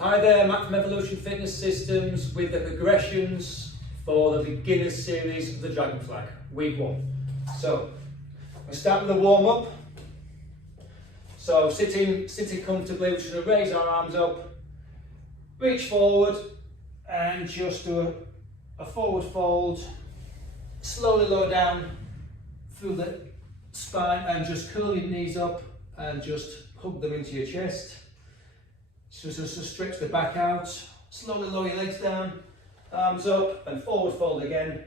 Hi there, Matt from Evolution Fitness Systems with the progressions for the beginners series of the Dragon Flag, week 1. So, we'll start with a warm up. So, sitting comfortably, we're just going to raise our arms up, reach forward, and just do a forward fold. Slowly lower down through the spine and just curl your knees up and just hug them into your chest. So just to stretch the back out, slowly lower your legs down, arms up and forward fold again.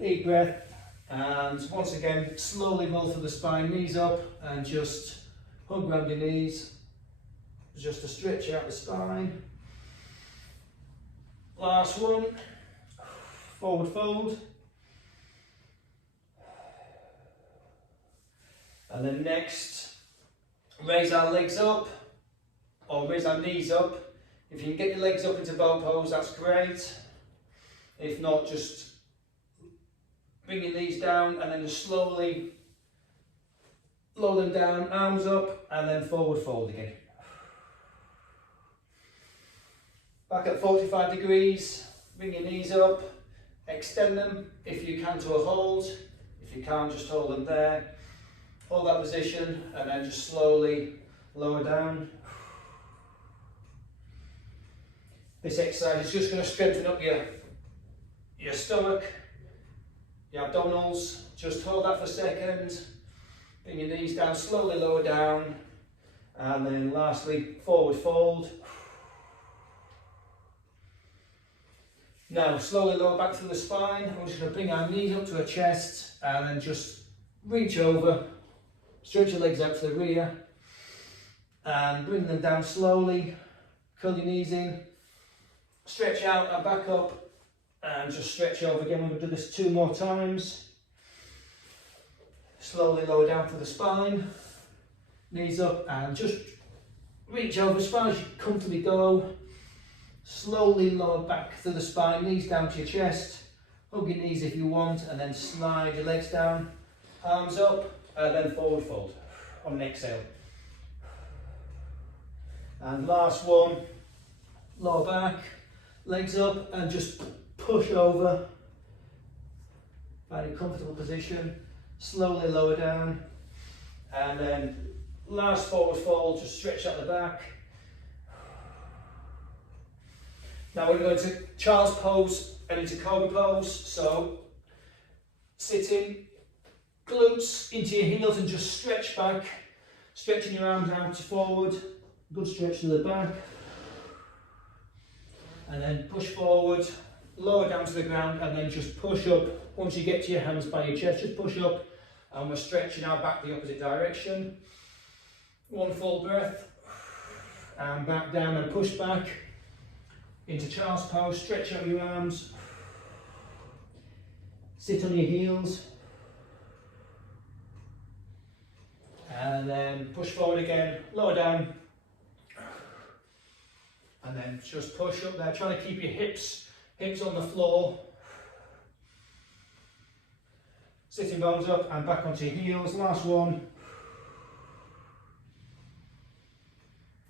Deep breath, and once again slowly roll through the spine, knees up and just hug around your knees, just to stretch out the spine. Last one, forward fold. And then next, raise our legs up, or raise our knees up. If you can get your legs up into bow pose, that's great. If not, just bring your knees down and then just slowly lower them down, arms up, and then forward fold again. Back at 45 degrees, bring your knees up, extend them if you can to a hold. If you can't, just hold them there. Hold that position and then just slowly lower down. This exercise is just going to strengthen up your stomach, your abdominals. Just hold that for a second. Bring your knees down, slowly lower down. And then lastly, forward fold. Now slowly lower back through the spine. We're just going to bring our knees up to our chest and then just reach over. Stretch your legs out to the rear and bring them down slowly. Curl your knees in, stretch out and back up and just stretch over again. We're going to do this 2 more times. Slowly lower down through the spine, knees up and just reach over as far as you comfortably go. Slowly lower back through the spine, knees down to your chest. Hug your knees if you want and then slide your legs down, arms up. Then forward fold on an exhale. And last one, lower back, legs up and just push over. Find a comfortable position, slowly lower down. And then last forward fold, just stretch out the back. Now we're going to go into child's pose and into cobra pose. So sitting, glutes into your heels and just stretch back, stretching your arms out forward, good stretch to the back, and then push forward, lower down to the ground and then just push up. Once you get to your hands by your chest, just push up and we're stretching our back the opposite direction. One full breath and back down and push back into child's pose, stretch out your arms, sit on your heels. And then push forward again, lower down, and then just push up there, trying to keep your hips on the floor. Sitting bones up and back onto your heels, last one.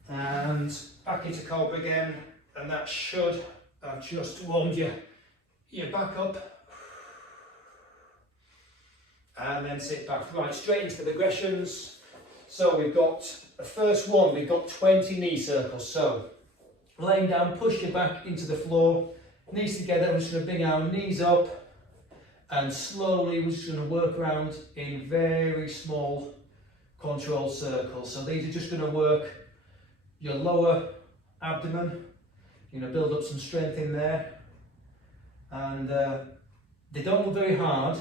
And back into cobra again, and that should have just warmed your back up. And then sit back, right, straight into the progressions. So we've got the first one, we've got 20 knee circles. So laying down, push your back into the floor, knees together. We're just going to bring our knees up and slowly we're just going to work around in very small controlled circles. So these are just going to work your lower abdomen. You're going to build up some strength in there. And they don't look very hard.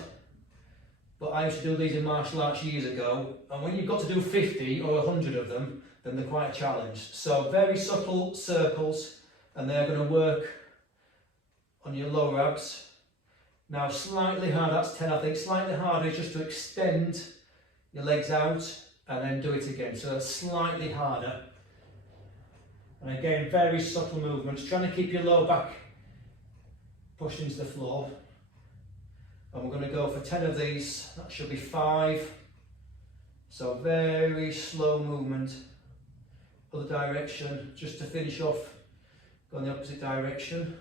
But I used to do these in martial arts years ago, and when you've got to do 50 or 100 of them, then they're quite a challenge. So very subtle circles, and they're going to work on your lower abs. Now slightly harder, that's 10 I think, slightly harder is just to extend your legs out and then do it again. So that's slightly harder. And again, very subtle movements, trying to keep your lower back pushed into the floor. And we're going to go for 10 of these, that should be 5. So very slow movement. Other direction, just to finish off, go in the opposite direction.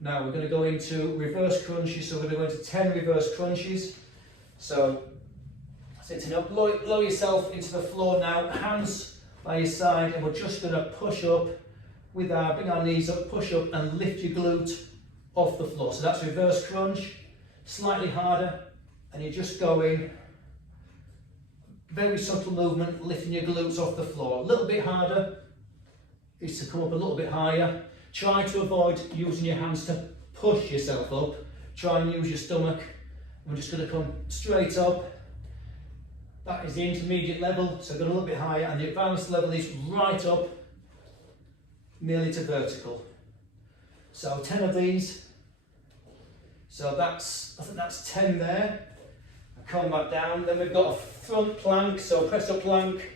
Now we're going to go into reverse crunches, so we're going to go into 10 reverse crunches. So sitting up, lower yourself into the floor now, hands by your side, and we're just going to push up with bring our knees up, push up and lift your glute off the floor. So that's reverse crunch, slightly harder, and you're just going, very subtle movement, lifting your glutes off the floor. A little bit harder is to come up a little bit higher. Try to avoid using your hands to push yourself up. Try and use your stomach. We're just going to come straight up. That is the intermediate level, so go a little bit higher, and the advanced level is right up, nearly to vertical. So 10 of these. So I think that's 10 there. Come back down. Then we've got a front plank, so press up plank.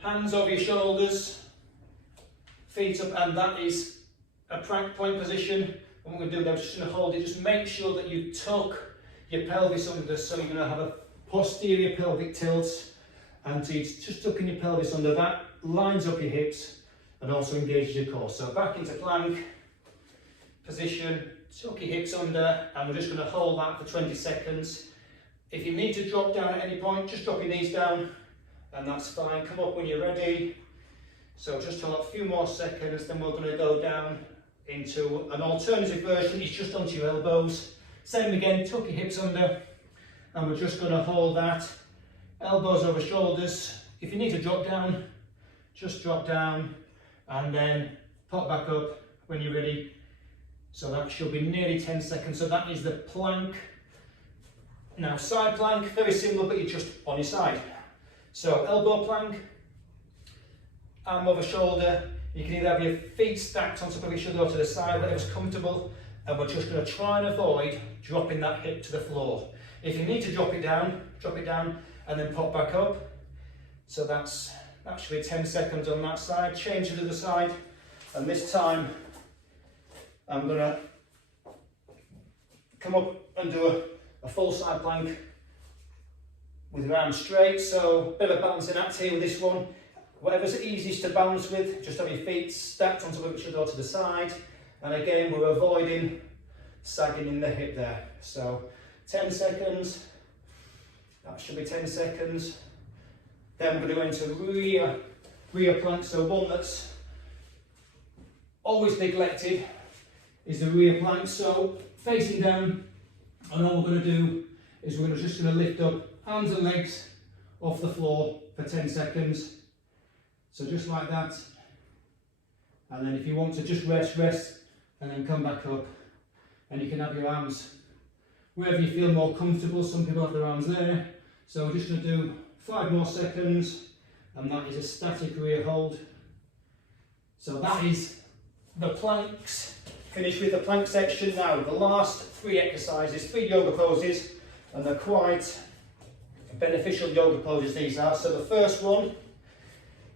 Hands over your shoulders. Feet up, and that is a plank point position. And what we're going to do now is just going to hold it. Just make sure that you tuck your pelvis under, so you're going to have a posterior pelvic tilt, and so you're just tucking your pelvis under. That lines up your hips and also engages your core. So back into plank position, tuck your hips under, and we're just going to hold that for 20 seconds. If you need to drop down at any point, just drop your knees down, and that's fine. Come up when you're ready. So just hold a few more seconds, then we're going to go down into an alternative version. It's just onto your elbows. Same again, tuck your hips under, and we're just going to hold that. Elbows over shoulders. If you need to drop down, just drop down, and then pop back up when you're ready. So that should be nearly 10 seconds. So that is the plank. Now side plank, very similar, but you're just on your side. So elbow plank, arm over shoulder. You can either have your feet stacked on top of each other or to the side, whatever's comfortable, and we're just going to try and avoid dropping that hip to the floor. If you need to drop it down, and then pop back up. So that's actually 10 seconds on that side. Change to the other side, and this time I'm going to come up and do a full side plank with your arms straight. So a bit of a balancing act here with this one. Whatever's easiest to balance with, just have your feet stacked on top of each other or to the side. And again, we're avoiding sagging in the hip there. So 10 seconds, that should be 10 seconds. Then we're going to go into rear plank. So one that's always neglected is the rear plank. So facing down, and all we're going to do is we're just going to lift up arms and legs off the floor for 10 seconds. So just like that, and then if you want to just rest, and then come back up, and you can have your arms wherever you feel more comfortable. Some people have their arms there. So we're just going to do 5 more seconds, and that is a static rear hold. So that is the planks. Finish with the plank section. Now the last 3 exercises, 3 yoga poses, and they're quite beneficial yoga poses these are. So the first one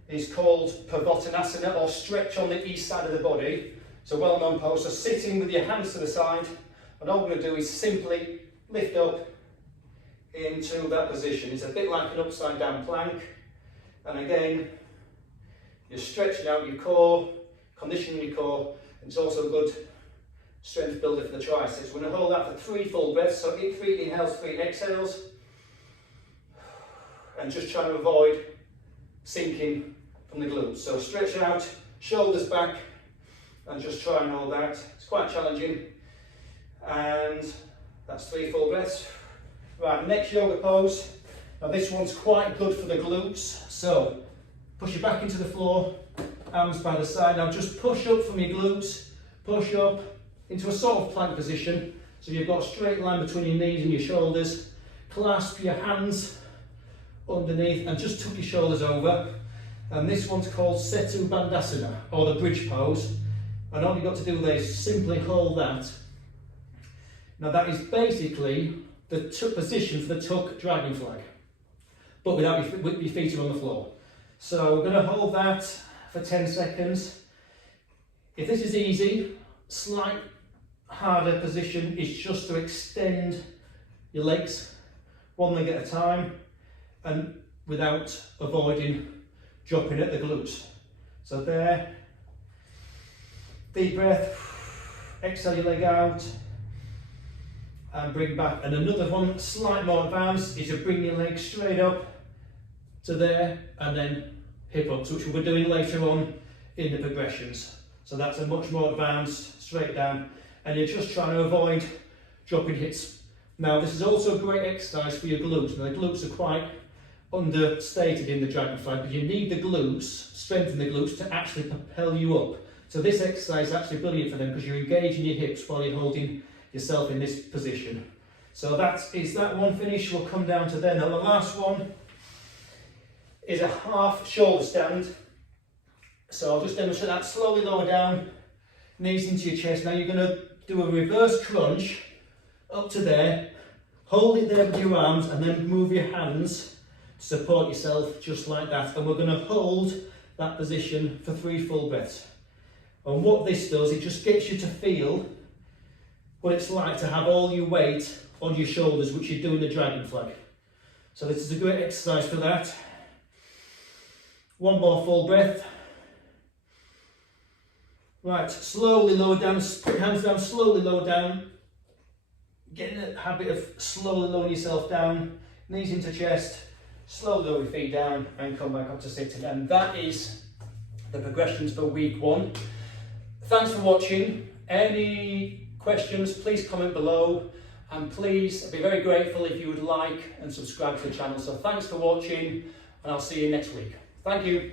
is called Pavottanasana, or stretch on the east side of the body. It's a well-known pose. So sitting with your hands to the side, and all we're going to do is simply lift up into that position. It's a bit like an upside down plank, and again you're stretching out your core, conditioning your core. It's also a good strength builder for the triceps. We're going to hold that for 3 full breaths. So 3 inhales, 3 exhales, and just try to avoid sinking from the glutes. So stretch out, shoulders back, and just try and hold that. It's quite challenging. And that's 3 full breaths. Right, next yoga pose. Now this one's quite good for the glutes. So push your back into the floor, arms by the side. Now just push up from your glutes, push up into a sort of plank position. So you've got a straight line between your knees and your shoulders. Clasp your hands underneath and just tuck your shoulders over. And this one's called Setu Bandhasana, or the bridge pose. And all you've got to do there is simply hold that. Now that is basically the position for the tuck dragon flag, but without your feet on the floor. So we're going to hold that for 10 seconds. If this is easy, slight harder position is just to extend your legs 1 leg at a time, and without avoiding dropping at the glutes. So there, deep breath, exhale your leg out, and bring back. And another one, slightly more advanced, is to bring your leg straight up to there, and then hip ups, which we'll be doing later on in the progressions. So that's a much more advanced, straight down, and you're just trying to avoid dropping hips. Now this is also a great exercise for your glutes. Now the glutes are quite understated in the dragonfly, but you need the glutes, strengthen the glutes to actually propel you up. So this exercise is actually brilliant for them because you're engaging your hips while you're holding yourself in this position. So that is that one finished. We'll come down to then. Now the last one is a half shoulder stand. So I'll just demonstrate that. Slowly lower down, knees into your chest. Now you're going to do a reverse crunch up to there, hold it there with your arms, and then move your hands to support yourself just like that. And we're going to hold that position for 3 full breaths. And what this does, it just gets you to feel what it's like to have all your weight on your shoulders, which you do in the dragonfly. So this is a great exercise for that. One more full breath. Right, slowly lower down, put your hands down, slowly lower down. Get in the habit of slowly lowering yourself down, knees into chest, slowly lower your feet down and come back up to sitting. And that is the progressions for week 1. Thanks for watching. Any questions, please comment below. And please, I'd be very grateful if you would like and subscribe to the channel. So thanks for watching, and I'll see you next week. Thank you.